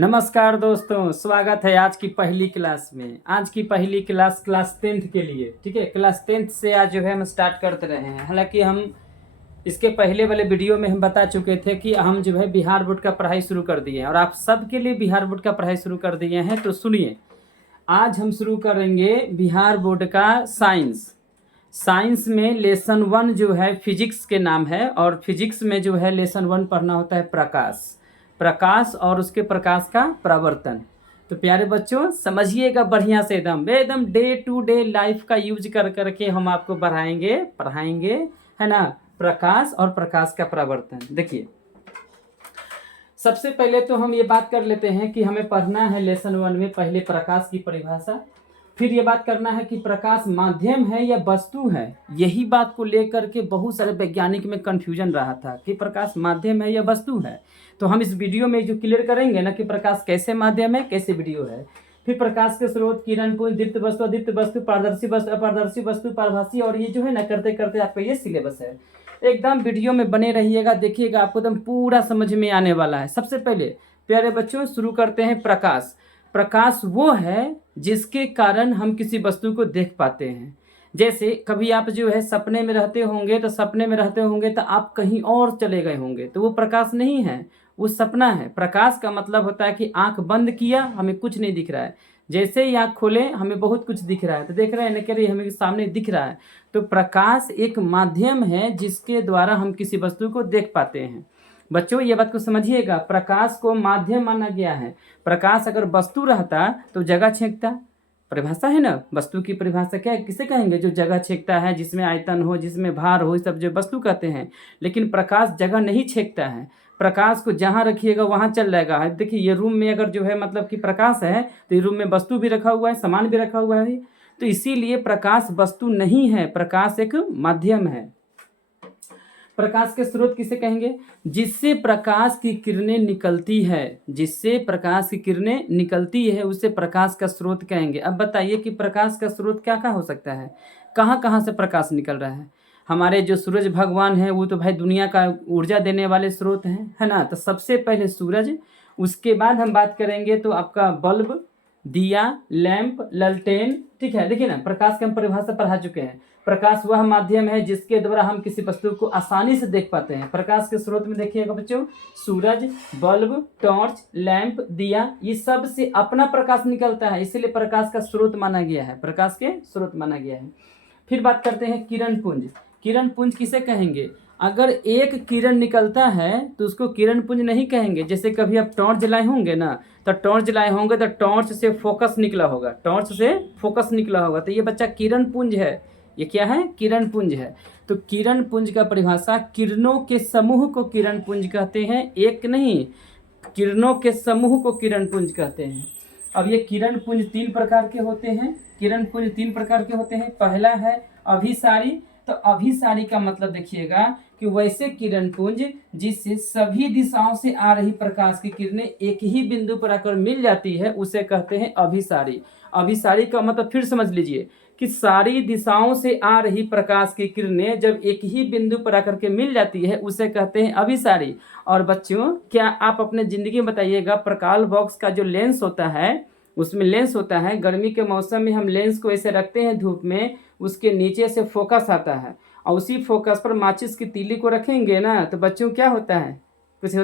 नमस्कार दोस्तों, स्वागत है आज की पहली क्लास में। आज की पहली क्लास क्लास 10th के लिए, ठीक है। क्लास 10th से आज जो है हम स्टार्ट करते रहे हैं। हालांकि हम इसके पहले वाले वीडियो में हम बता चुके थे कि हम जो है बिहार बोर्ड का पढ़ाई शुरू कर दिए हैं और आप सबके लिए बिहार बोर्ड का पढ़ाई शुरू कर दिए हैं। तो सुनिए, आज हम शुरू करेंगे बिहार बोर्ड का साइंस में लेसन 1 जो है फिजिक्स के नाम है। और फिजिक्स में जो है लेसन 1 पढ़ना होता है प्रकाश और उसके प्रकाश का प्रवर्तन। तो प्यारे बच्चों समझिएगा बढ़िया से, एकदम डे टू डे लाइफ का यूज कर करके हम आपको पढ़ाएंगे, है ना। प्रकाश और प्रकाश का प्रवर्तन। देखिए, सबसे पहले तो हम ये बात कर लेते हैं कि हमें पढ़ना है लेसन 1 में पहले प्रकाश की परिभाषा। फिर ये बात करना है कि प्रकाश माध्यम है या वस्तु है। यही बात को लेकर के बहुत सारे वैज्ञानिक में कंफ्यूजन रहा था कि प्रकाश माध्यम है या वस्तु है। तो हम इस वीडियो में जो क्लियर करेंगे ना कि प्रकाश कैसे माध्यम है, कैसे वीडियो है। फिर प्रकाश के स्रोत, किरण पुंज, दीप्त वस्तु, अदीप्त वस्तु, पारदर्शी वस्तु, अपारदर्शी वस्तु, पारभासी, और ये जो है ना करते करते आपका ये सिलेबस है। एकदम वीडियो में बने रहिएगा, देखिएगा, आपको एकदम पूरा समझ में आने वाला है। सबसे पहले प्यारे बच्चों शुरू करते हैं। प्रकाश वो है जिसके कारण हम किसी वस्तु को देख पाते हैं। जैसे कभी आप जो है सपने में रहते होंगे तो आप कहीं और चले गए होंगे, तो वो प्रकाश नहीं है, वो सपना है। प्रकाश का मतलब होता है कि आंख बंद किया, हमें कुछ नहीं दिख रहा है, जैसे ही आंख खोले हमें बहुत कुछ दिख रहा है। तो देख रहे हैं ना, कह रही हमें सामने दिख रहा है। तो प्रकाश एक माध्यम है जिसके द्वारा हम किसी वस्तु को देख पाते हैं। बच्चों ये बात को समझिएगा, प्रकाश को माध्यम माना गया है। प्रकाश अगर वस्तु रहता तो जगह छेकता। परिभाषा है ना, वस्तु की परिभाषा क्या है, किसे कहेंगे? जो जगह छेकता है, जिसमें आयतन हो, जिसमें भार हो, सब जो वस्तु कहते हैं। लेकिन प्रकाश जगह नहीं छेकता है, प्रकाश को जहाँ रखिएगा वहाँ चल जाएगा। देखिए, ये रूम में अगर जो है मतलब कि प्रकाश है तो ये रूम में वस्तु भी रखा हुआ है, सामान भी रखा हुआ है। तो इसीलिए प्रकाश वस्तु नहीं है, प्रकाश एक माध्यम है। प्रकाश के स्रोत किसे कहेंगे? जिससे प्रकाश की किरणें निकलती है उसे प्रकाश का स्रोत कहेंगे। अब बताइए कि प्रकाश का स्रोत क्या क्या हो सकता है, कहाँ कहाँ से प्रकाश निकल रहा है। हमारे जो सूरज भगवान है वो तो भाई दुनिया का ऊर्जा देने वाले स्रोत हैं, है ना। तो सबसे पहले सूरज, उसके बाद हम बात करेंगे तो आपका बल्ब, दिया, लैंप, ललटेन, ठीक है। देखिए ना, प्रकाश की हम परिभाषा पढ़ा चुके हैं। प्रकाश वह माध्यम है जिसके द्वारा हम किसी वस्तु को आसानी से देख पाते हैं। प्रकाश के स्रोत में देखिएगा बच्चों, सूरज, बल्ब, टॉर्च, लैंप, दिया, ये सब से अपना प्रकाश निकलता है, इसलिए प्रकाश का स्रोत माना गया है। फिर बात करते हैं किरण पुंज किसे कहेंगे? अगर एक किरण निकलता है तो उसको किरण पुंज नहीं कहेंगे। जैसे कभी आप टॉर्च जलाए होंगे ना, तो टॉर्च से फोकस निकला होगा, तो ये बच्चा किरण पुंज है। ये क्या है? किरण पुंज है। तो किरण पुंज का परिभाषा, किरणों के समूह को किरण पुंज कहते हैं, एक नहीं, किरणों के समूह को किरण पुंज कहते हैं। अब ये किरण पुंज तीन प्रकार के होते हैं। पहला है अभिसारी। तो अभिसारी का मतलब देखिएगा कि वैसे किरण पुंज जिससे सभी दिशाओं से आ रही प्रकाश की किरणें एक ही बिंदु पर आकर मिल जाती है, उसे कहते हैं अभिसारी। अभिसारी का मतलब फिर समझ लीजिए कि सारी दिशाओं से आ रही प्रकाश की किरणें जब एक ही बिंदु पर आकर के मिल जाती है, उसे कहते हैं अभिसारी। और बच्चों, क्या आप अपने जिंदगी में बताइएगा, प्रकाश बॉक्स का जो लेंस होता है, उसमें लेंस होता है, गर्मी के मौसम में हम लेंस को ऐसे रखते हैं धूप में, उसके नीचे से फोकस आता है और उसी फोकस पर माचिस की तीली को रखेंगे ना, तो बच्चों क्या होता है? कुछ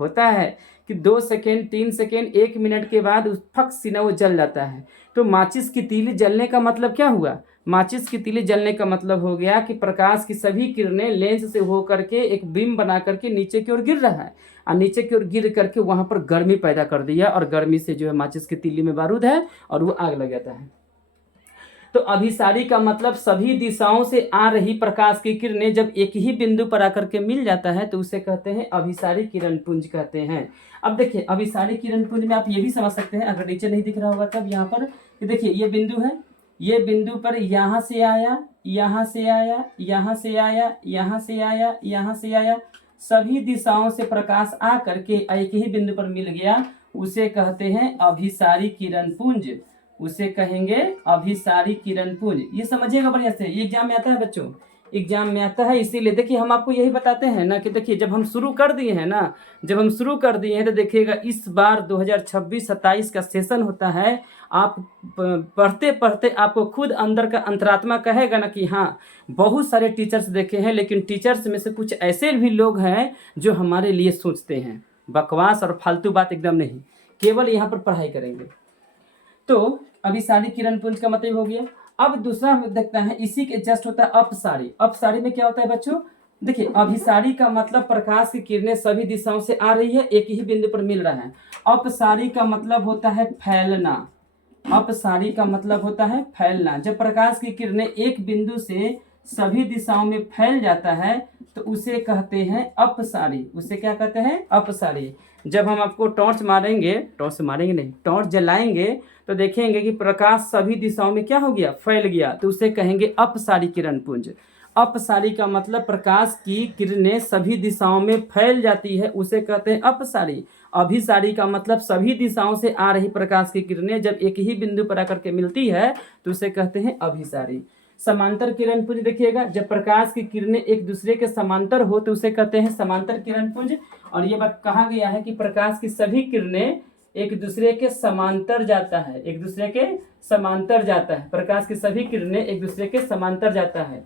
होता है कि 2 सेकेंड, 3 सेकेंड, 1 मिनट के बाद उस फक सीना वो जल जाता है। तो माचिस की तीली जलने का मतलब क्या हुआ? माचिस की तीली जलने का मतलब हो गया कि प्रकाश की सभी किरणें लेंस से होकर के एक बीम बना करके नीचे की ओर गिर रहा है, और नीचे की ओर गिर करके वहां पर गर्मी पैदा कर दिया, और गर्मी से जो है माचिस की तीली में बारूद है और वो आग लग जाता है। तो अभिसारी का मतलब सभी दिशाओं से आ रही प्रकाश की किरणें जब एक ही बिंदु पर आकर के मिल जाता है तो उसे कहते हैं अभिसारी किरण पुंज कहते हैं। अब देखिए, अभिसारी किरण पुंज में आप ये भी समझ सकते हैं, अगर नीचे नहीं दिख रहा होगा तब यहाँ पर देखिए, ये बिंदु है, ये बिंदु पर यहाँ से आया, यहाँ से आया, यहाँ से आया, यहाँ से आया, यहाँ से आया, सभी दिशाओं से प्रकाश आ करके एक ही बिंदु पर मिल गया, उसे कहते हैं अभिसारी किरण पुंज। उसे कहेंगे अभिसारी किरण पुंज। ये समझिएगा बढ़िया से, ये एग्जाम में आता है बच्चों, एग्जाम में आता है। इसीलिए देखिए हम आपको यही बताते हैं ना कि देखिए जब हम शुरू कर दिए हैं ना, जब हम शुरू कर दिए हैं तो देखिएगा इस बार 2026-27 का सेशन होता है। आप पढ़ते पढ़ते आपको खुद अंदर का अंतरात्मा कहेगा ना कि हाँ, बहुत सारे टीचर्स देखे हैं, लेकिन टीचर्स में से कुछ ऐसे भी लोग हैं जो हमारे लिए सोचते हैं। बकवास और फालतू बात एकदम नहीं, केवल यहाँ पर पढ़ाई करेंगे। तो अभिसारी किरण पुंज का मतलब हो गया। अब दूसरा हम देखते हैं, इसी के जस्ट होता है अपसारी। अपसारी में क्या होता है बच्चों? देखिए अभिसारी का मतलब प्रकाश की किरणें सभी दिशाओं से आ रही है, एक ही बिंदु पर मिल रहा है। अपसारी का मतलब होता है फैलना। अपसारी का मतलब होता है फैलना। जब प्रकाश की किरणें एक बिंदु से सभी दिशाओं में फैल जाता है तो उसे कहते हैं अपसारी। उसे क्या कहते हैं? अपसारी। जब हम आपको टॉर्च मारेंगे नहीं, टॉर्च जलाएंगे तो देखेंगे कि प्रकाश सभी दिशाओं में क्या हो गया? फैल गया, तो उसे कहेंगे अपसारी किरण पुंज। अपसारी का मतलब प्रकाश की किरणें सभी दिशाओं में फैल जाती है, उसे कहते हैं अपसारी। अभिसारी का मतलब सभी दिशाओं से आ रही प्रकाश की किरणें जब एक ही बिंदु पर आकर के मिलती है तो उसे कहते हैं अभिसारी। समांतर किरण पुंज देखिएगा, जब प्रकाश की किरणें एक दूसरे के समांतर हो तो उसे कहते हैं समांतर किरण पुंज। और ये बात कहा गया है कि प्रकाश की सभी किरणें एक दूसरे के समांतर जाता है, एक दूसरे के समांतर जाता है। प्रकाश की सभी किरणें एक दूसरे के समांतर जाता है।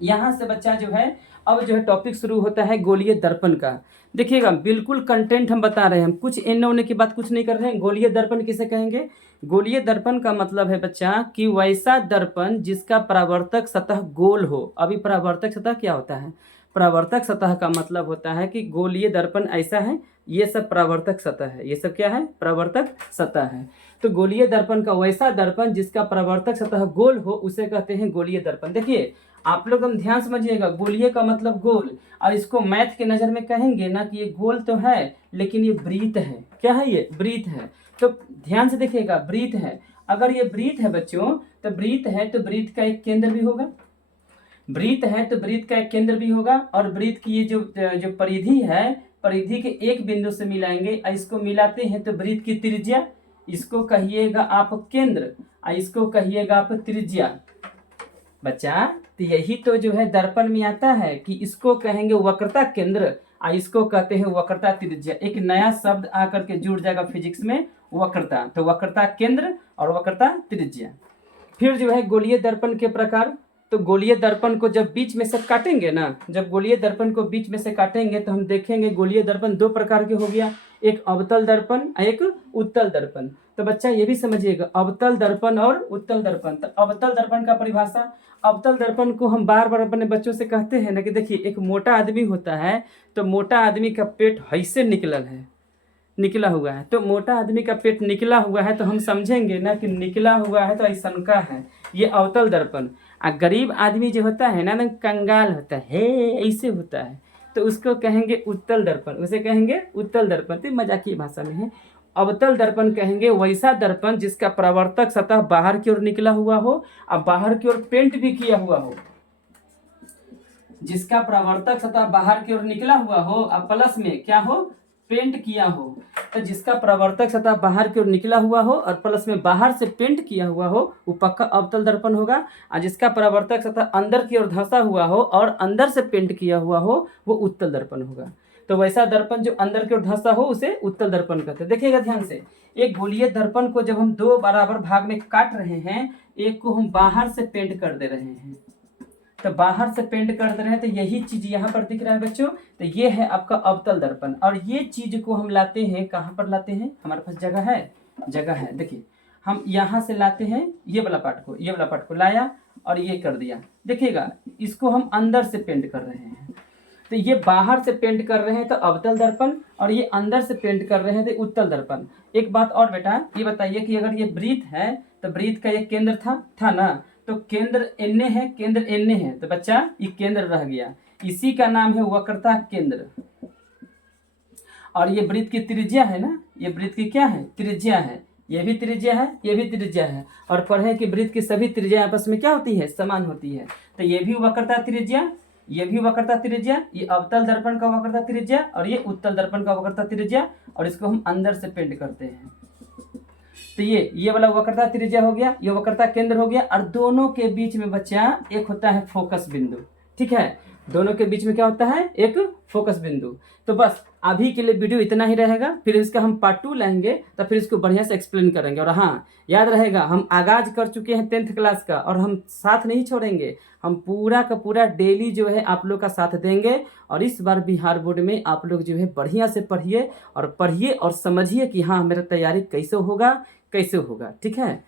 यहाँ से बच्चा जो है अब जो है टॉपिक शुरू होता है गोलीय दर्पण का। देखिएगा बिल्कुल कंटेंट हम बता रहे हैं, हम कुछ एन होने की बात कुछ नहीं कर रहे हैं। गोलीय दर्पण किसे कहेंगे? गोलीय दर्पण का मतलब है बच्चा कि वैसा दर्पण जिसका परावर्तक सतह गोल हो। अभी परावर्तक सतह क्या होता है? परावर्तक सतह का मतलब होता है कि गोलीय दर्पण ऐसा है, ये सब परावर्तक सतह है। ये सब क्या है? परावर्तक सतह है। तो गोलीय दर्पण का वैसा दर्पण जिसका परावर्तक सतह गोल हो उसे कहते हैं गोलीय दर्पण। देखिए आप लोग हम ध्यान समझिएगा, गोलीय का मतलब गोल, और इसको मैथ के नज़र में कहेंगे ना कि ये गोल तो है लेकिन ये वृत्त है। क्या है? ये वृत्त है। तो ध्यान से देखिएगा, वृत्त है। अगर ये वृत्त है बच्चों तो वृत्त है तो वृत्त का एक केंद्र भी होगा। वृत्त है तो वृत्त का एक केंद्र भी होगा, और वृत्त की ये जो परिधि है, परिधि के एक बिंदु से मिलाएंगे, इसको मिलाते हैं तो वृत्त की त्रिज्या, इसको कहिएगा आप केंद्र, और इसको कहिएगा आप त्रिज्या। बच्चा तो यही तो जो है दर्पण में आता है कि इसको कहेंगे वक्रता केंद्र, और इसको कहते हैं वक्रता त्रिज्या। एक नया शब्द आकर के जुड़ जाएगा फिजिक्स में, वक्रता। तो वक्रता केंद्र और वक्रता त्रिज्या। फिर जो है गोलीय दर्पण के प्रकार। तो गोलीय दर्पण को जब बीच में से काटेंगे ना, जब गोलीय दर्पण को बीच में से काटेंगे तो हम देखेंगे गोलीय दर्पण दो प्रकार के हो गया, एक अवतल दर्पण, एक उत्तल दर्पण। तो बच्चा ये भी समझिएगा, अवतल दर्पण और उत्तल दर्पण। तो अवतल दर्पण का परिभाषा, अवतल दर्पण को हम बार बार अपने बच्चों से कहते हैं ना कि देखिए एक मोटा आदमी होता है, तो मोटा आदमी का पेट ऐसे निकला हुआ है। तो मोटा आदमी का पेट निकला हुआ है तो हम समझेंगे ना कि निकला हुआ है तो ऐसा का है, ये अवतल दर्पण। गरीब आदमी जो होता है ना, कंगाल होता है, ऐसे होता है, तो उसको कहेंगे उत्तल दर्पण। उसे कहेंगे उत्तल दर्पण। तो मजाकिया भाषा में है। अवतल दर्पण कहेंगे वैसा दर्पण जिसका परावर्तक सतह बाहर की ओर निकला हुआ हो और बाहर की ओर पेंट भी किया हुआ हो। जिसका परावर्तक सतह बाहर की ओर निकला हुआ हो और प्लस में क्या हो? पेंट किया हो। तो जिसका परावर्तक सतह बाहर की ओर निकला हुआ हो और प्लस में बाहर से पेंट किया हुआ हो वो पक्का अवतल दर्पण होगा। और जिसका परावर्तक सतह अंदर की ओर धंसा हुआ हो और अंदर से पेंट किया हुआ हो वो उत्तल दर्पण होगा। तो वैसा दर्पण जो अंदर की ओर धंसा हो उसे उत्तल दर्पण कहते हैं। देखिएगा ध्यान से, एक गोलीय दर्पण को जब हम दो बराबर भाग में काट रहे हैं, एक को हम बाहर से पेंट कर दे रहे हैं, तो बाहर से पेंट कर दे रहे हैं, तो यही चीज यहाँ पर दिख रहा है बच्चों। तो ये है आपका अवतल दर्पण। और ये चीज को हम लाते हैं, कहाँ पर लाते हैं? हमारे पास जगह है। देखिए हम यहाँ से लाते हैं ये वाला पार्ट को लाया और ये कर दिया। देखिएगा इसको हम अंदर से पेंट कर रहे हैं, तो ये बाहर से पेंट कर रहे हैं तो अवतल दर्पण, और ये अंदर से पेंट कर रहे हैं तो उत्तल दर्पण। एक बात और बेटा, ये बताइए कि अगर ये वृत्त है तो वृत्त का ये केंद्र था ना, तो केंद्र एन्ने है, तो बच्चा ये केंद्र रह गया, इसी का नाम है वक्रता केंद्र। और ये वृत्त की त्रिज्या है ना, ये वृत्त की क्या है? त्रिज्या है। ये भी त्रिज्या है, ये भी त्रिज्या है। और पढ़े कि वृत्त की सभी त्रिज्या आपस में क्या होती है? समान होती है। तो ये भी वक्रता त्रिज्या, ये भी वक्रता त्रिज्या, ये अवतल दर्पण का वक्रता त्रिज्या और ये उत्तल दर्पण का वक्रता त्रिज्या, और इसको हम अंदर से पेंट करते हैं। तो ये वाला वक्रता त्रिज्या हो गया, ये वक्रता केंद्र हो गया, और दोनों के बीच में बच्चा एक होता है फोकस बिंदु। ठीक है, दोनों के बीच में क्या होता है, एक फोकस बिंदु। तो बस अभी के लिए वीडियो इतना ही रहेगा, फिर इसका हम पार्ट 2 लेंगे, तो फिर इसको बढ़िया से एक्सप्लेन करेंगे। और हाँ, याद रहेगा हम आगाज कर चुके हैं 10th क्लास का, और हम साथ नहीं छोड़ेंगे, हम पूरा का पूरा डेली जो है आप लोग का साथ देंगे। और इस बार बिहार बोर्ड में आप लोग जो है बढ़िया से पढ़िए और समझिए कि हाँ मेरा तैयारी कैसे होगा। ठीक है।